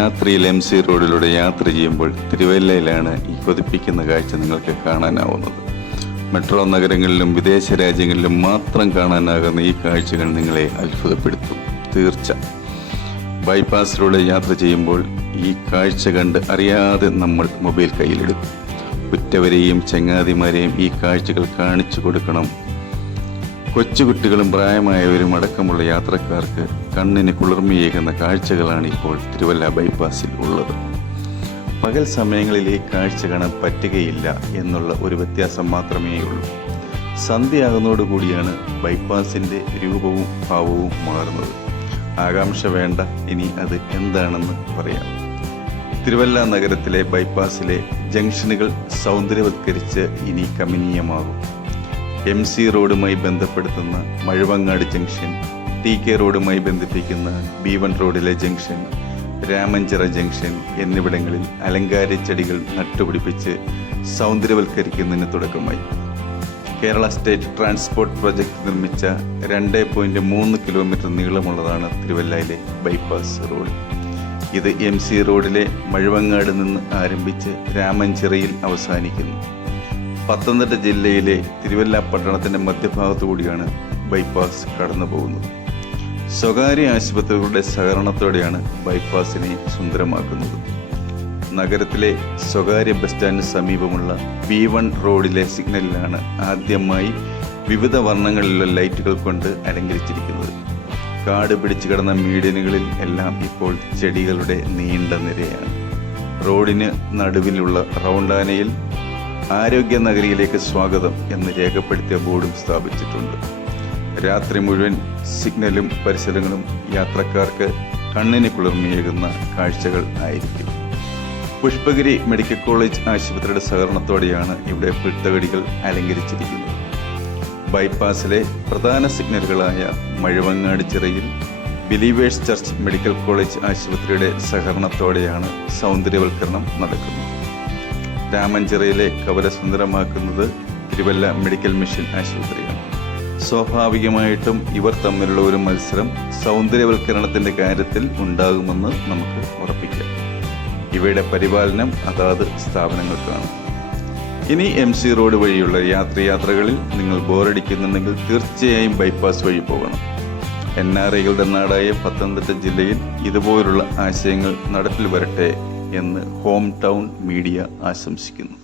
രാത്രിയിൽ MC റോഡിലൂടെ യാത്ര ചെയ്യുമ്പോൾ തിരുവല്ലയിലാണ് ഈ കൊതിപ്പിക്കുന്ന കാഴ്ച നിങ്ങൾക്ക് കാണാനാവുന്നത്. മെട്രോ നഗരങ്ങളിലും വിദേശ രാജ്യങ്ങളിലും മാത്രം കാണാനാകുന്ന ഈ കാഴ്ചകൾ നിങ്ങളെ അത്ഭുതപ്പെടുത്തും. തീർച്ച. ബൈപ്പാസിലൂടെ യാത്ര ചെയ്യുമ്പോൾ ഈ കാഴ്ച കണ്ട് അറിയാതെ നമ്മൾ മൊബൈൽ കയ്യിലെടുക്കും. ഉറ്റവരെയും ചങ്ങാതിമാരെയും ഈ കാഴ്ചകൾ കാണിച്ചു കൊടുക്കണം. കൊച്ചുകുട്ടികളും പ്രായമായവരും അടക്കമുള്ള യാത്രക്കാർക്ക് കണ്ണിന് കുളിർമയേകുന്ന കാഴ്ചകളാണ് ഇപ്പോൾ തിരുവല്ല ബൈപ്പാസിൽ ഉള്ളത്. പകൽ സമയങ്ങളിൽ ഈ കാഴ്ച കാണാൻ പറ്റുകയില്ല എന്നുള്ള ഒരു വ്യത്യാസം മാത്രമേ ഉള്ളൂ. സന്ധ്യയാകുന്നതോടുകൂടിയാണ് ബൈപ്പാസിൻ്റെ രൂപവും ഭാവവും മാറുന്നത്. ആകാംക്ഷ വേണ്ട, ഇനി അത് എന്താണെന്ന് പറയാം. തിരുവല്ല നഗരത്തിലെ ബൈപ്പാസിലെ ജംഗ്ഷനുകൾ സൗന്ദര്യവത്കരിച്ച് ഇനി കമനീയമാകും. MC റോഡുമായി ബന്ധപ്പെടുത്തുന്ന മഴുവങ്ങാട് ജംഗ്ഷൻ, TK റോഡുമായി ബന്ധിപ്പിക്കുന്ന B1 റോഡിലെ ജംഗ്ഷൻ, രാമഞ്ചിറ ജംഗ്ഷൻ എന്നിവിടങ്ങളിൽ അലങ്കാര ചെടികൾ നട്ടുപിടിപ്പിച്ച് സൗന്ദര്യവൽക്കരിക്കുന്നതിന് തുടക്കമായി. കേരള സ്റ്റേറ്റ് ട്രാൻസ്പോർട്ട് പ്രൊജക്ട് നിർമ്മിച്ച 2.3 കിലോമീറ്റർ നീളമുള്ളതാണ് തിരുവല്ലയിലെ ബൈപ്പാസ് റോഡ്. ഇത് MC റോഡിലെ മഴുവങ്ങാട് നിന്ന് ആരംഭിച്ച് രാമഞ്ചിറയിൽ അവസാനിക്കുന്നു. പത്തനംതിട്ട ജില്ലയിലെ തിരുവല്ല പട്ടണത്തിൻ്റെ മധ്യഭാഗത്തു കൂടിയാണ് ബൈപ്പാസ് കടന്നു പോകുന്നത്. സ്വകാര്യ ആശുപത്രികളുടെ സഹകരണത്തോടെയാണ് ബൈപ്പാസിനെ സുന്ദരമാക്കുന്നത്. നഗരത്തിലെ സ്വകാര്യ ബസ് സ്റ്റാൻഡിന് സമീപമുള്ള B1 റോഡിലെ സിഗ്നലിലാണ് ആദ്യമായി വിവിധ വർണ്ണങ്ങളിലുള്ള ലൈറ്റുകൾ കൊണ്ട് അലങ്കരിച്ചിരിക്കുന്നത്. കാട് പിടിച്ചു കിടന്ന മീഡിയനുകളിൽ എല്ലാം ഇപ്പോൾ ചെടികളുടെ നീണ്ട നിരയാണ്. റോഡിന് നടുവിലുള്ള റൗണ്ടാനയിൽ ആരോഗ്യ നഗരിയിലേക്ക് സ്വാഗതം എന്ന് രേഖപ്പെടുത്തിയ ബോർഡും സ്ഥാപിച്ചിട്ടുണ്ട്. രാത്രി മുഴുവൻ സിഗ്നലും പരിസരങ്ങളും യാത്രക്കാർക്ക് കണ്ണിന് കുളിർമയേകുന്ന കാഴ്ചകൾ ആയിരിക്കും. പുഷ്പഗിരി മെഡിക്കൽ കോളേജ് ആശുപത്രിയുടെ സഹകരണത്തോടെയാണ് ഇവിടെ പുൽത്തകടികൾ അലങ്കരിച്ചിരിക്കുന്നത്. ബൈപ്പാസിലെ പ്രധാന സിഗ്നലുകളായ മഴുവങ്ങാട് ചിറയിൽ ബിലീവേഴ്സ് ചർച്ച് മെഡിക്കൽ കോളേജ് ആശുപത്രിയുടെ സഹകരണത്തോടെയാണ് സൗന്ദര്യവൽക്കരണം നടക്കുന്നത്. രാമഞ്ചിറയിലെ കവല സുന്ദരമാക്കുന്നത് തിരുവല്ല മെഡിക്കൽ മിഷൻ ആശുപത്രിയാണ്. സ്വാഭാവികമായിട്ടും ഇവർ തമ്മിലുള്ള ഒരു മത്സരം സൗന്ദര്യവൽക്കരണത്തിൻ്റെ കാര്യത്തിൽ ഉണ്ടാകുമെന്ന് നമുക്ക് ഉറപ്പിക്കാം. ഇവയുടെ പരിപാലനം അതാത് സ്ഥാപനങ്ങൾക്കാണ്. ഇനി MC റോഡ് വഴിയുള്ള യാത്രകളിൽ നിങ്ങൾ ബോറടിക്കുന്നുണ്ടെങ്കിൽ തീർച്ചയായും ബൈപ്പാസ് വഴി പോകണം. NRIകളുടെ നാടായ പത്തനംതിട്ട ജില്ലയിൽ ഇതുപോലുള്ള ആശയങ്ങൾ നടപ്പിൽ വരട്ടെ എന്ന് ഹോം ടൗൺ മീഡിയ ആശംസിക്കുന്നു.